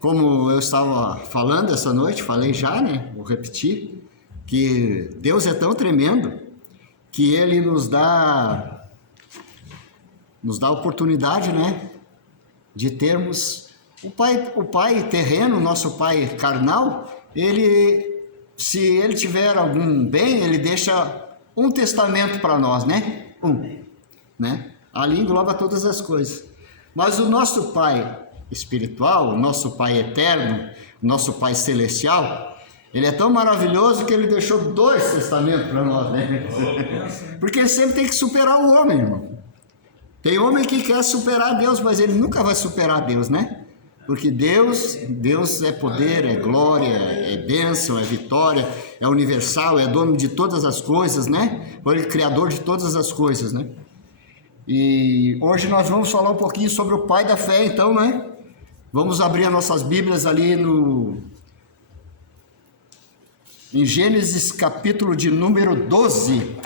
Como eu estava falando essa noite, falei já, né? Vou repetir, que Deus é tão tremendo que Ele nos dá a oportunidade, né? De termos o pai terreno, nosso pai carnal, se ele tiver algum bem, ele deixa um testamento para nós, né? Né? Ali engloba todas as coisas. Mas o nosso pai espiritual, o nosso pai eterno, o nosso pai celestial, ele é tão maravilhoso que ele deixou 2 testamentos para nós, né? Porque ele sempre tem que superar o homem, irmão. Tem homem que quer superar Deus, mas ele nunca vai superar Deus, né? Porque Deus é poder, é glória, é bênção, é vitória, é universal, é dono de todas as coisas, né? Ele é criador de todas as coisas, né? E hoje nós vamos falar um pouquinho sobre o pai da fé, então, né? Vamos abrir as nossas Bíblias ali em Gênesis capítulo de número 12.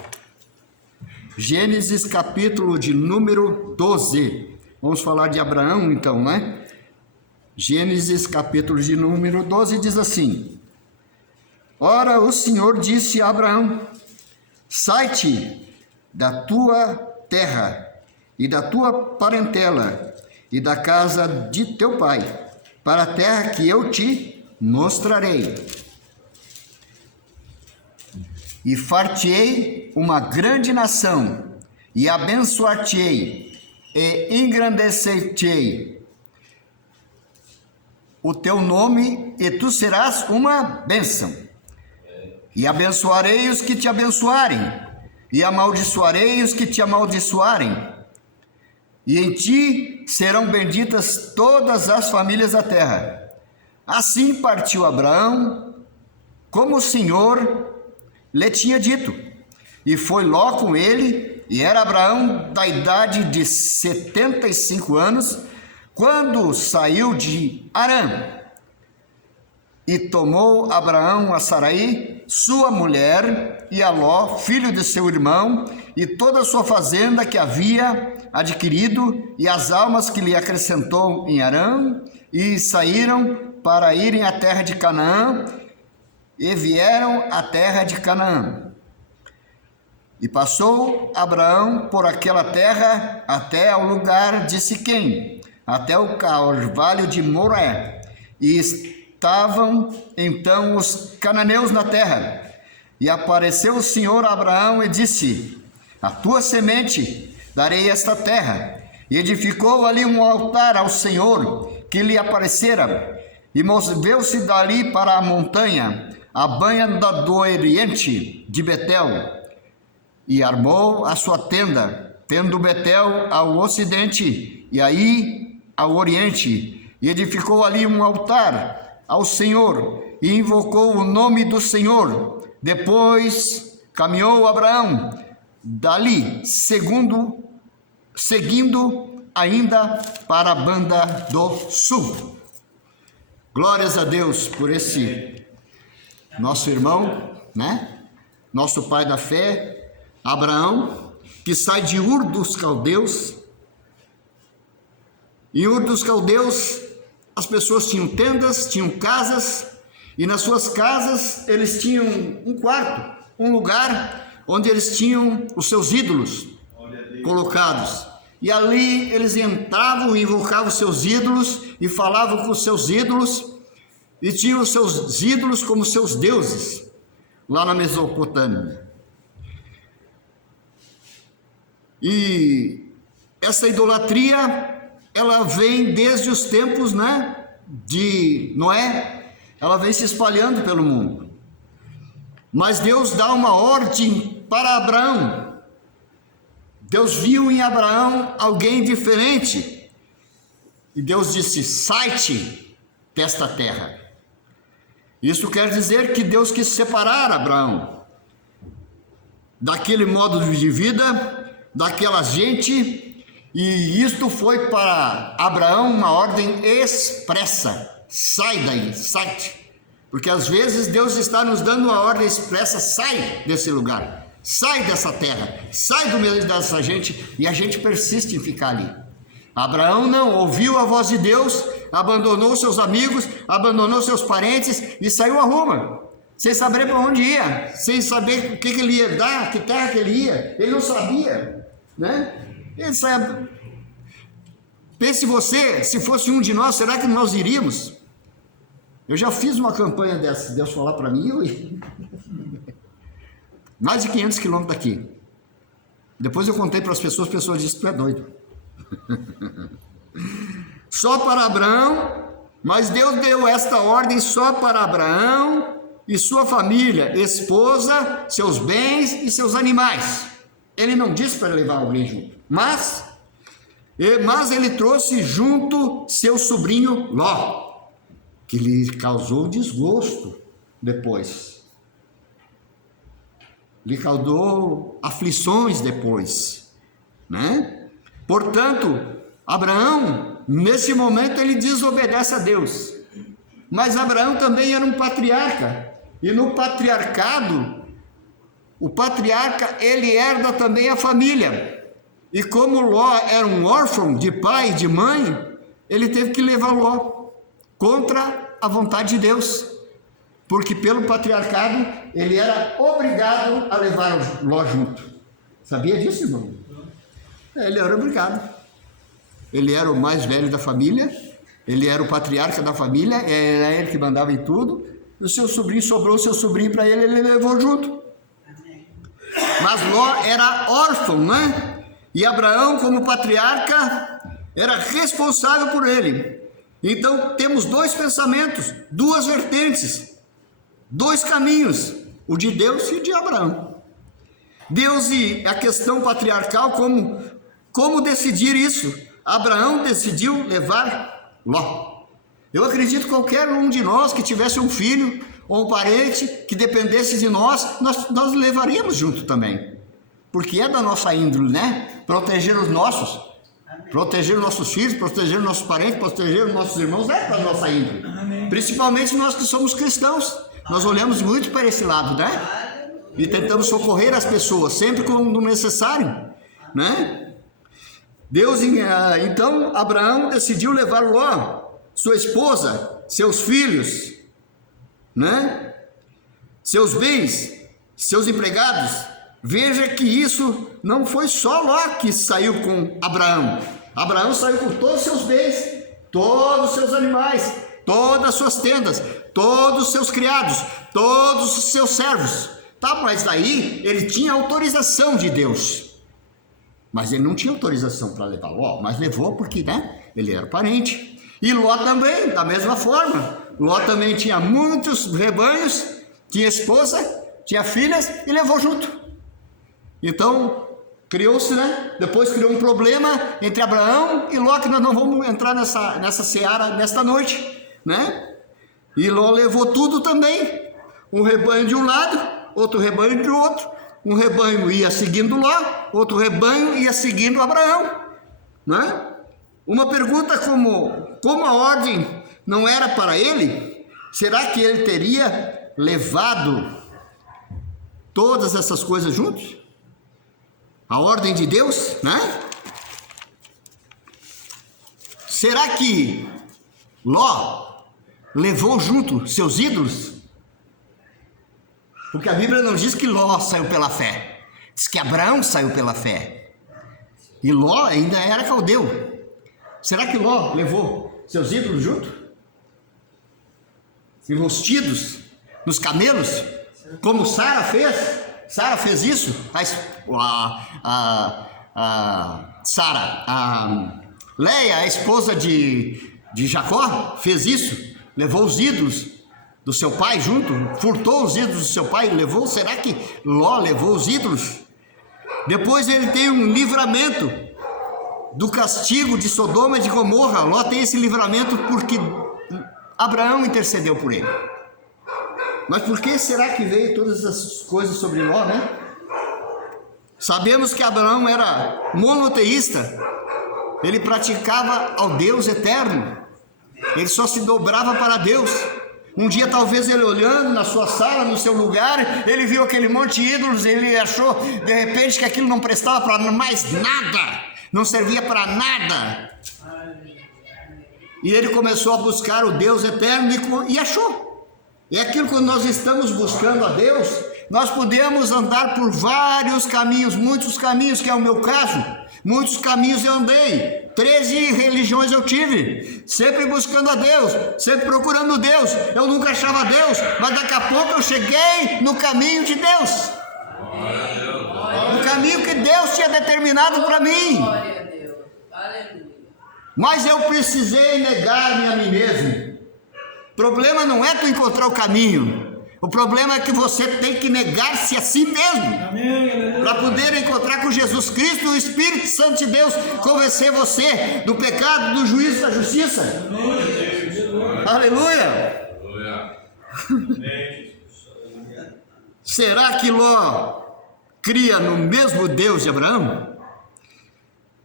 Gênesis capítulo de número 12. Vamos falar de Abraão, então, né? Gênesis capítulo de número 12 diz assim: Ora, o Senhor disse a Abraão: Sai-te da tua terra e da tua parentela e da casa de teu pai, para a terra que eu te mostrarei. E far-te-ei uma grande nação, e abençoar-te-ei, e engrandecer-te-ei o teu nome, e tu serás uma bênção. E abençoarei os que te abençoarem, e amaldiçoarei os que te amaldiçoarem. E em ti serão benditas todas as famílias da terra. Assim partiu Abraão, como o Senhor lhe tinha dito. E foi Ló com ele, e era Abraão da idade de 75 anos, quando saiu de Harã. E tomou Abraão a Sarai, sua mulher, e a Ló, filho de seu irmão, e toda a sua fazenda que havia adquirido, e as almas que lhe acrescentou em Harã, e saíram para irem à terra de Canaã, e vieram à terra de Canaã. E passou Abraão por aquela terra até ao lugar de Siquém, até o carvalho de Moré, e estavam então os cananeus na terra. E apareceu o Senhor a Abraão e disse: A tua semente darei esta terra. E edificou ali um altar ao Senhor que lhe aparecera, e moveu-se dali para a montanha, a banha do oriente de Betel, e armou a sua tenda, tendo Betel ao ocidente, e aí ao oriente, e edificou ali um altar ao Senhor, e invocou o nome do Senhor. Depois caminhou Abraão dali, seguindo ainda para a banda do sul. Glórias a Deus por esse nosso irmão, né? Nosso pai da fé, Abraão, que sai de Ur dos Caldeus. Em Ur dos Caldeus, as pessoas tinham tendas, tinham casas, e nas suas casas eles tinham um quarto, um lugar onde eles tinham os seus ídolos colocados. E ali eles entravam e invocavam os seus ídolos e falavam com os seus ídolos, e tinham os seus ídolos como seus deuses, lá na Mesopotâmia. E essa idolatria, ela vem desde os tempos, né, de Noé, ela vem se espalhando pelo mundo. Mas Deus dá uma ordem para Abraão. Deus viu em Abraão alguém diferente. E Deus disse: sai-te desta terra. Isso quer dizer que Deus quis separar Abraão daquele modo de vida, daquela gente. E isto foi para Abraão uma ordem expressa: sai daí, sai-te. Porque às vezes Deus está nos dando uma ordem expressa: sai desse lugar, sai dessa terra, sai do meio dessa gente, e a gente persiste em ficar ali. Abraão não ouviu a voz de Deus, abandonou seus amigos, abandonou seus parentes e saiu a Roma, sem saber para onde ia, sem saber o que ele ia dar, que terra que ele ia. Ele não sabia, né? Ele sabe. Pense você, se fosse um de nós, será que nós iríamos? Eu já fiz uma campanha dessa, se Deus falar para mim, eu ia. Mais de 500 quilômetros daqui. Depois eu contei para as pessoas disseram, tu é doido. Só para Abraão, mas Deus deu esta ordem só para Abraão e sua família, esposa, seus bens e seus animais. Ele não disse para levar alguém junto, mas ele trouxe junto seu sobrinho Ló, que lhe causou desgosto depois. Lhe causou aflições depois, né? Portanto, Abraão, nesse momento, ele desobedece a Deus. Mas Abraão também era um patriarca. E no patriarcado, o patriarca, ele herda também a família. E como Ló era um órfão de pai e de mãe, ele teve que levar Ló contra a vontade de Deus. Porque pelo patriarcado, ele era obrigado a levar Ló junto. Sabia disso, irmão? Ele era obrigado. Ele era o mais velho da família, ele era o patriarca da família, era ele que mandava em tudo. O seu sobrinho, sobrou o seu sobrinho para ele, ele levou junto. Mas Ló era órfão, né? E Abraão, como patriarca, era responsável por ele. Então temos dois pensamentos, duas vertentes, dois caminhos, o de Deus e o de Abraão. Deus e a questão patriarcal, como decidir isso? Abraão decidiu levar Ló. Eu acredito que qualquer um de nós que tivesse um filho ou um parente que dependesse de nós levaríamos junto também. Porque é da nossa índole, né? Proteger os nossos. Amém. Proteger os nossos filhos, proteger os nossos parentes, proteger os nossos irmãos, é da nossa índole. Amém. Principalmente nós que somos cristãos. Nós olhamos muito para esse lado, né? E tentamos socorrer as pessoas, sempre quando necessário, né? Deus, então, Abraão decidiu levar Ló, sua esposa, seus filhos, né? Seus bens, seus empregados. Veja que isso não foi só Ló que saiu com Abraão. Abraão saiu com todos os seus bens, todos os seus animais, todas as suas tendas, todos os seus criados, todos os seus servos. Tá, mas daí ele tinha autorização de Deus. Mas ele não tinha autorização para levar Ló, mas levou porque, né, ele era parente. E Ló também, da mesma forma. Ló também tinha muitos rebanhos, tinha esposa, tinha filhas e levou junto. Então, criou-se, né? Depois criou um problema entre Abraão e Ló, que nós não vamos entrar nessa seara nesta noite, né? E Ló levou tudo também. Um rebanho de um lado, outro rebanho de outro. Um rebanho ia seguindo Ló, outro rebanho ia seguindo Abraão, né? Uma pergunta como a ordem não era para ele, será que ele teria levado todas essas coisas juntos? A ordem de Deus, né? Será que Ló levou junto seus ídolos? Porque a Bíblia não diz que Ló saiu pela fé, diz que Abraão saiu pela fé. E Ló ainda era caldeu. Será que Ló levou seus ídolos junto? Enrostidos nos camelos? Como Sara fez? Sara fez isso? Leia, a esposa de Jacó, fez isso? Levou os ídolos do seu pai junto? Furtou os ídolos do seu pai e levou? Será que Ló levou os ídolos? Depois ele tem um livramento do castigo de Sodoma e de Gomorra. Ló tem esse livramento porque Abraão intercedeu por ele. Mas por que será que veio todas essas coisas sobre Ló, né? Sabemos que Abraão era monoteísta. Ele praticava ao Deus eterno. Ele só se dobrava para Deus. Um dia, talvez ele olhando na sua sala, no seu lugar, ele viu aquele monte de ídolos, ele achou de repente que aquilo não prestava para mais nada, não servia para nada. e ele começou a buscar o Deus eterno e achou. É aquilo que nós estamos buscando a Deus. Nós podemos andar por vários caminhos, muitos caminhos, que é o meu caso. Muitos caminhos eu andei, 13 religiões eu tive, sempre buscando a Deus, sempre procurando Deus. Eu nunca achava Deus, mas daqui a pouco eu cheguei no caminho de Deus, no caminho que Deus tinha determinado para mim. Mas eu precisei negar-me a mim mesmo. O problema não é tu encontrar o caminho. O problema é que você tem que negar-se a si mesmo, para poder encontrar com Jesus Cristo, o Espírito Santo de Deus, convencer você do pecado, do juízo, da justiça. Aleluia! Será que Ló cria no mesmo Deus de Abraão?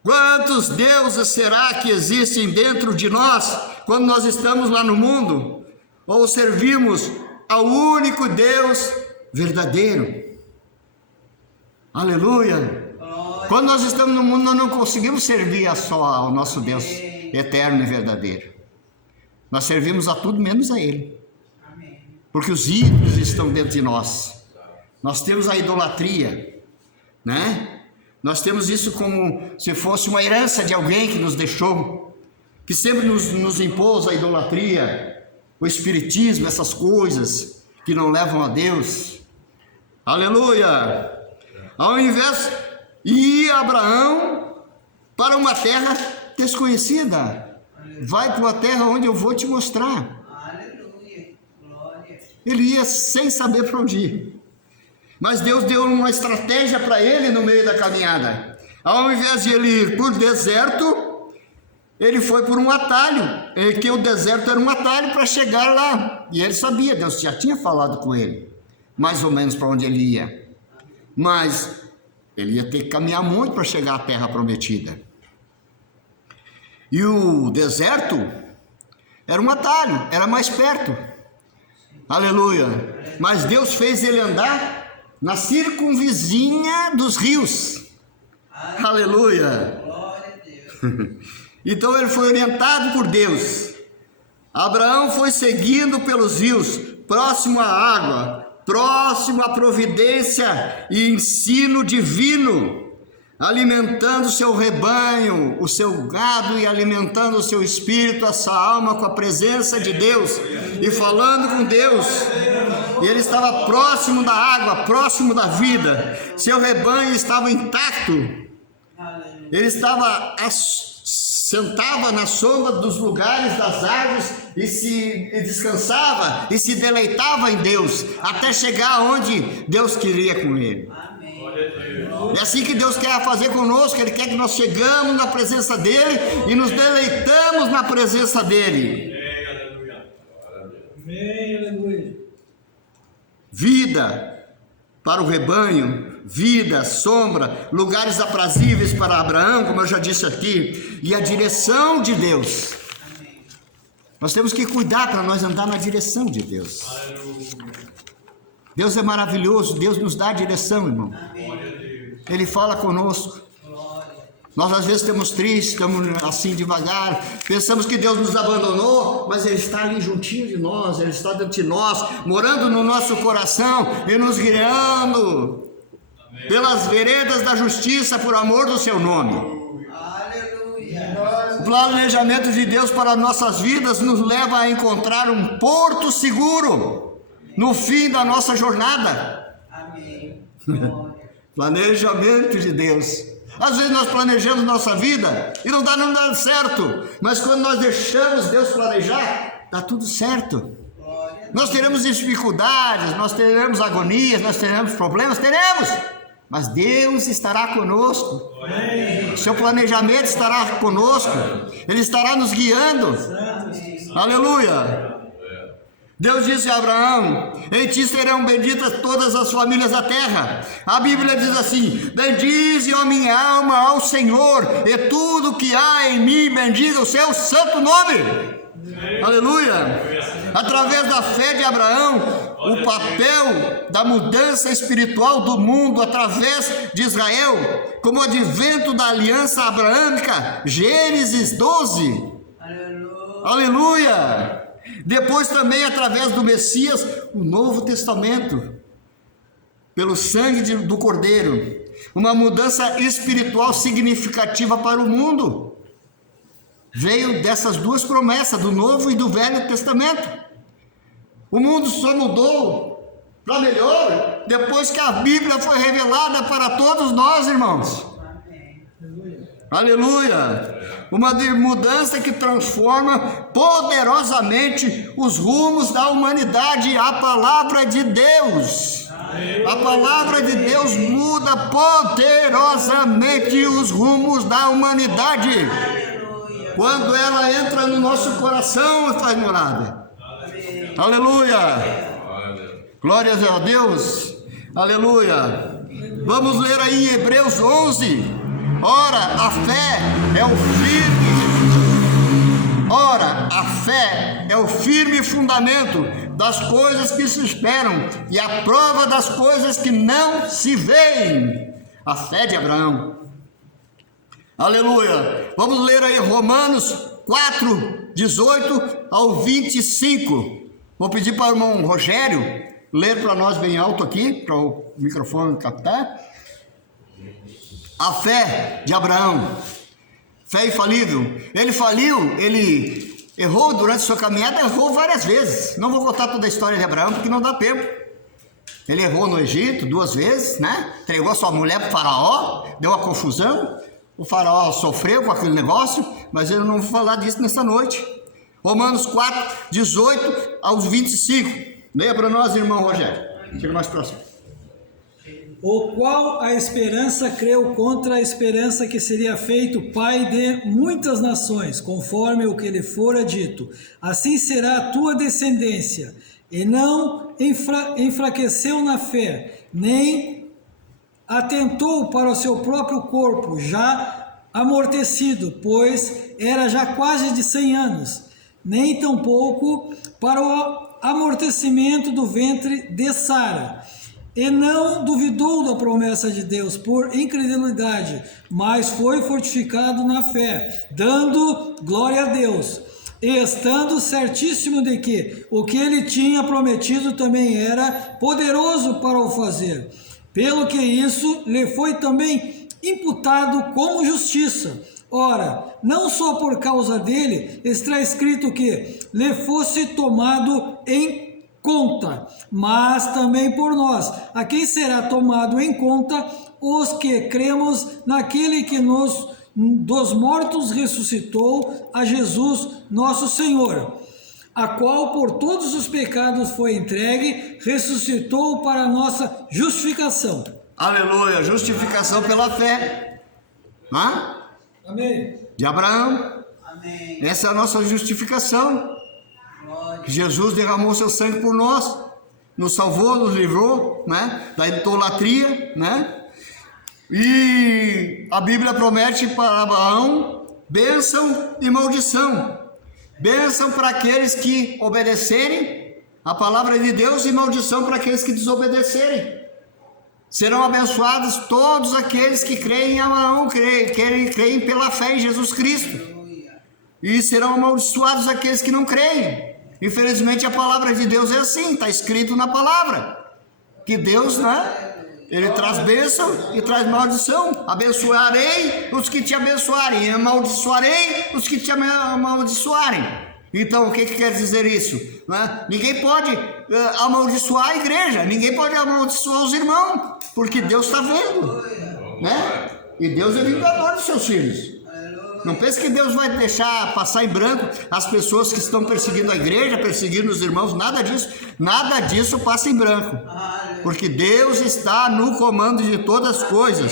Quantos deuses será que existem dentro de nós, quando nós estamos lá no mundo, ou servimos ao único Deus verdadeiro? Aleluia! Quando nós estamos no mundo, nós não conseguimos servir só ao nosso Deus eterno e verdadeiro. Nós servimos a tudo menos a Ele. Porque os ídolos estão dentro de nós. Nós temos a idolatria, né? Nós temos isso como se fosse uma herança de alguém que nos deixou, que sempre nos impôs a idolatria, o espiritismo, essas coisas que não levam a Deus. Aleluia! Ao invés, ia Abraão para uma terra desconhecida. Vai para uma terra onde eu vou te mostrar. Aleluia! Glória! Ele ia sem saber para onde ir. Mas Deus deu uma estratégia para ele no meio da caminhada. Ao invés de ele ir por deserto, ele foi por um atalho, que o deserto era um atalho para chegar lá. E ele sabia, Deus já tinha falado com ele, mais ou menos para onde ele ia. Mas ele ia ter que caminhar muito para chegar à terra prometida. E o deserto era um atalho, era mais perto. Aleluia! Mas Deus fez ele andar na circunvizinha dos rios. Aleluia! Glória a Deus! Então ele foi orientado por Deus. Abraão foi seguindo pelos rios, próximo à água, próximo à providência e ensino divino, alimentando o seu rebanho, o seu gado, e alimentando o seu espírito, a sua alma com a presença de Deus e falando com Deus. E ele estava próximo da água, próximo da vida. Seu rebanho estava intacto. Ele estava sentava na sombra dos lugares das árvores e descansava e se deleitava em Deus, até chegar onde Deus queria com ele. Amém. É assim que Deus quer fazer conosco. Ele quer que nós chegamos na presença dele e nos deleitamos na presença dele. Amém, aleluia. Vida para o rebanho, vida, sombra, lugares aprazíveis para Abraão, como eu já disse aqui, e a direção de Deus. Amém. Nós temos que cuidar para nós andar na direção de Deus. Deus é maravilhoso, Deus nos dá a direção, irmão. Amém. Ele fala conosco. Nós às vezes estamos tristes, estamos assim devagar, pensamos que Deus nos abandonou, mas Ele está ali juntinho de nós, Ele está dentro de nós, morando no nosso coração e nos guiando pelas veredas da justiça por amor do Seu nome. Aleluia. O planejamento de Deus para nossas vidas nos leva a encontrar um porto seguro no fim da nossa jornada. Amém. Planejamento de Deus. Às vezes nós planejamos nossa vida e não dá certo, mas quando nós deixamos Deus planejar, dá tudo certo. Nós teremos dificuldades, nós teremos agonias, nós teremos problemas, mas Deus estará conosco. O seu planejamento estará conosco, Ele estará nos guiando. Aleluia! Deus disse a Abraão: em ti serão benditas todas as famílias da terra. A Bíblia diz assim: bendize, ó minha alma, ao Senhor, e tudo que há em mim, bendiga o seu santo nome. Aleluia! Através da fé de Abraão, o papel da mudança espiritual do mundo através de Israel, como o advento da aliança abraâmica, Gênesis 12. Aleluia! Depois também, através do Messias, o Novo Testamento, pelo sangue do Cordeiro, uma mudança espiritual significativa para o mundo. Veio dessas duas promessas, do Novo e do Velho Testamento. O mundo só mudou para melhor depois que a Bíblia foi revelada para todos nós, irmãos. Aleluia! Uma mudança que transforma poderosamente os rumos da humanidade. A palavra de Deus. A palavra de Deus muda poderosamente os rumos da humanidade. Quando ela entra no nosso coração e faz morada. Aleluia! Glórias a Deus. Aleluia! Vamos ler aí em Hebreus 11. Ora, a fé é o firme fundamento das coisas que se esperam e a prova das coisas que não se veem. A fé de Abraão. Aleluia. Vamos ler aí Romanos 4, 18 ao 25. Vou pedir para o irmão Rogério ler para nós bem alto aqui, para o microfone captar. A fé de Abraão, fé infalível. Ele faliu, ele errou durante sua caminhada, errou várias vezes. Não vou contar toda a história de Abraão, porque não dá tempo. Ele errou no Egito 2 vezes, né? Entregou sua mulher para o faraó, deu uma confusão. O faraó sofreu com aquele negócio, mas eu não vou falar disso nessa noite. Romanos 4, 18 aos 25. Leia para nós, irmão Rogério. Chega mais próximo. O qual a esperança creu contra a esperança que seria feito pai de muitas nações, conforme o que lhe fora dito. Assim será a tua descendência. E não enfraqueceu na fé, nem atentou para o seu próprio corpo, já amortecido, pois era já quase de 100 anos, nem tampouco para o amortecimento do ventre de Sara. E não duvidou da promessa de Deus por incredulidade, mas foi fortificado na fé, dando glória a Deus, e estando certíssimo de que o que ele tinha prometido também era poderoso para o fazer. Pelo que isso lhe foi também imputado como justiça. Ora, não só por causa dele está escrito que lhe fosse tomado em conta, mas também por nós, a quem será tomado em conta os que cremos naquele que nos dos mortos ressuscitou, a Jesus nosso Senhor, a qual por todos os pecados foi entregue, ressuscitou para a nossa justificação. Aleluia, justificação pela fé. Hã? Amém. De Abraão. Amém. Essa é a nossa justificação. Jesus derramou seu sangue por nós, nos salvou, nos livrou, né, da idolatria, né? E a Bíblia promete para Abraão bênção e maldição. Bênção para aqueles que obedecerem a palavra de Deus e maldição para aqueles que desobedecerem. Serão abençoados todos aqueles que creem em Abraão, creem pela fé em Jesus Cristo. E serão amaldiçoados aqueles que não creem. Infelizmente a palavra de Deus é assim, está escrito na palavra. Que Deus, né? Ele traz bênção e traz maldição. Abençoarei os que te abençoarem, e amaldiçoarei os que te amaldiçoarem. Então o que quer dizer isso? Né? Ninguém pode amaldiçoar a igreja, ninguém pode amaldiçoar os irmãos, porque Deus está vendo, né? E Deus é vingador dos seus filhos. Não pense que Deus vai deixar passar em branco as pessoas que estão perseguindo a igreja, perseguindo os irmãos, nada disso passa em branco, porque Deus está no comando de todas as coisas,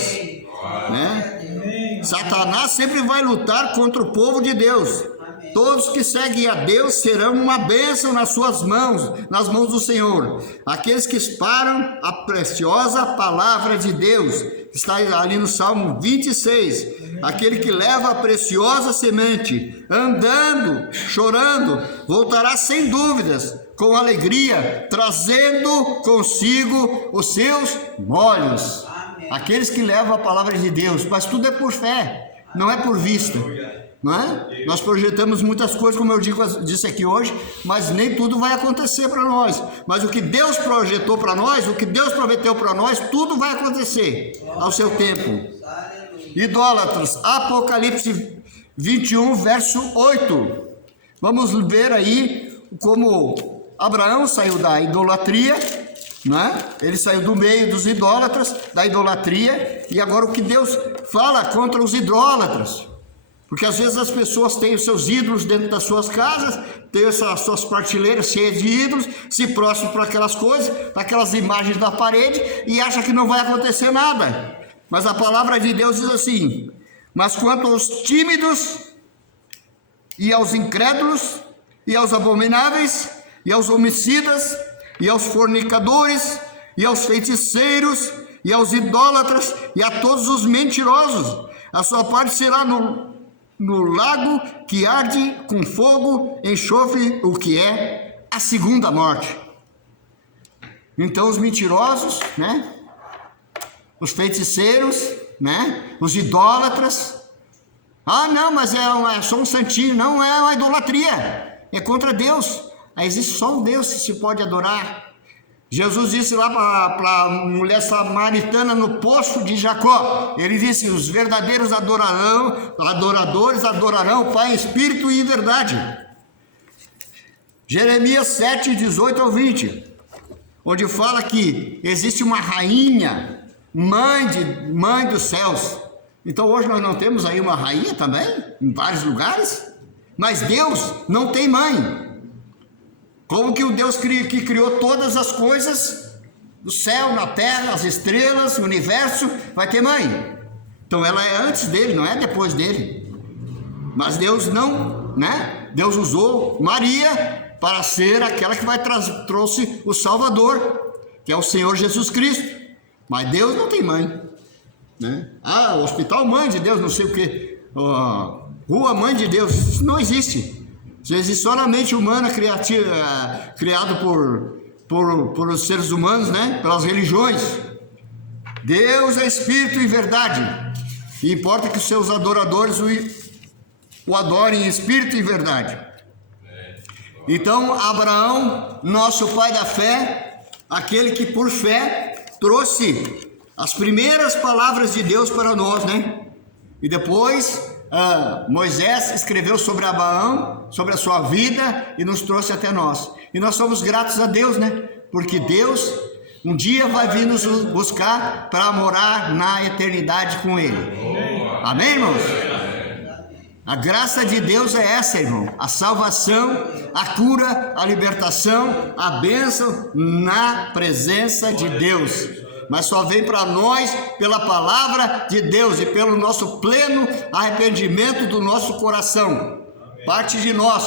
né? Satanás sempre vai lutar contra o povo de Deus. Todos que seguem a Deus serão uma bênção nas suas mãos, nas mãos do Senhor. Aqueles que espalham a preciosa palavra de Deus, está ali no Salmo 26. Aquele que leva a preciosa semente, andando, chorando, voltará sem dúvidas, com alegria, trazendo consigo os seus molhos. Aqueles que levam a palavra de Deus, mas tudo é por fé, não é por vista. não é? Nós projetamos muitas coisas, como eu disse aqui hoje, mas nem tudo vai acontecer para nós. Mas o que Deus projetou para nós, o que Deus prometeu para nós, tudo vai acontecer ao seu tempo. Idólatras, Apocalipse 21, verso 8. Vamos ver aí como Abraão saiu da idolatria, né? Ele saiu do meio dos idólatras, da idolatria, e agora o que Deus fala contra os idólatras. Porque às vezes as pessoas têm os seus ídolos dentro das suas casas, têm as suas prateleiras cheias de ídolos, se prostram para aquelas coisas, para aquelas imagens da parede, e acham que não vai acontecer nada. Mas a palavra de Deus diz assim: mas quanto aos tímidos, e aos incrédulos, e aos abomináveis, e aos homicidas, e aos fornicadores, e aos feiticeiros, e aos idólatras, e a todos os mentirosos, a sua parte será no lago que arde com fogo, enxofre, o que é a segunda morte. Então os mentirosos, né? Os feiticeiros, né? Os idólatras. Ah, não, mas é só um santinho. Não, é uma idolatria. É contra Deus. Existe só um Deus que se pode adorar. Jesus disse lá para a mulher samaritana no poço de Jacó. Ele disse: os verdadeiros adoradores adorarão o Pai em espírito e em verdade. Jeremias 7, 18 ao 20. Onde fala que existe uma rainha, mãe dos céus. Então hoje nós não temos aí uma rainha também, em vários lugares, mas Deus não tem mãe. Como que o Deus que criou todas as coisas, do céu, na terra, as estrelas, o universo, vai ter mãe? Então ela é antes dele, não é depois dele. Mas Deus não, né? Deus usou Maria para ser aquela que trouxe o Salvador, que é o Senhor Jesus Cristo. Mas Deus não tem mãe, né? Ah, o hospital mãe de Deus, não sei o que, rua mãe de Deus, isso não existe. Isso existe só na mente humana, criado por os seres humanos, né? Pelas religiões. Deus é espírito e verdade, e importa que os seus adoradores o adorem em espírito e verdade. Então Abraão, nosso pai da fé, aquele que por fé trouxe as primeiras palavras de Deus para nós, né? E depois Moisés escreveu sobre Abraão, sobre a sua vida, e nos trouxe até nós. E nós somos gratos a Deus, né? Porque Deus um dia vai vir nos buscar para morar na eternidade com Ele. Amém, irmãos? A graça de Deus é essa, irmão: a salvação, a cura, a libertação, a bênção na presença de Deus. Mas só vem para nós pela palavra de Deus e pelo nosso pleno arrependimento do nosso coração. Parte de nós,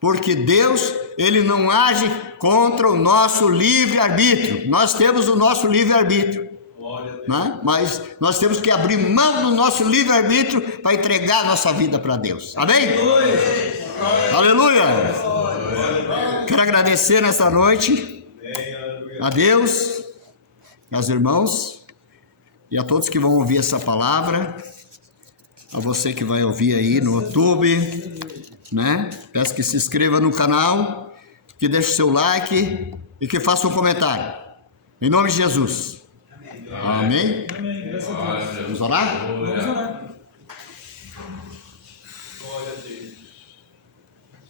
porque Deus, Ele não age contra o nosso livre-arbítrio. Nós temos o nosso livre-arbítrio, né? Mas nós temos que abrir mão do nosso livre-arbítrio para entregar a nossa vida para Deus. Amém? Aleluia! Quero agradecer nessa noite a Deus, aos irmãos e a todos que vão ouvir essa palavra, a você que vai ouvir aí no YouTube, né? Peço que se inscreva no canal, que deixe o seu like e que faça um comentário. Em nome de Jesus. Amém. Amém. Vamos orar? Vamos orar.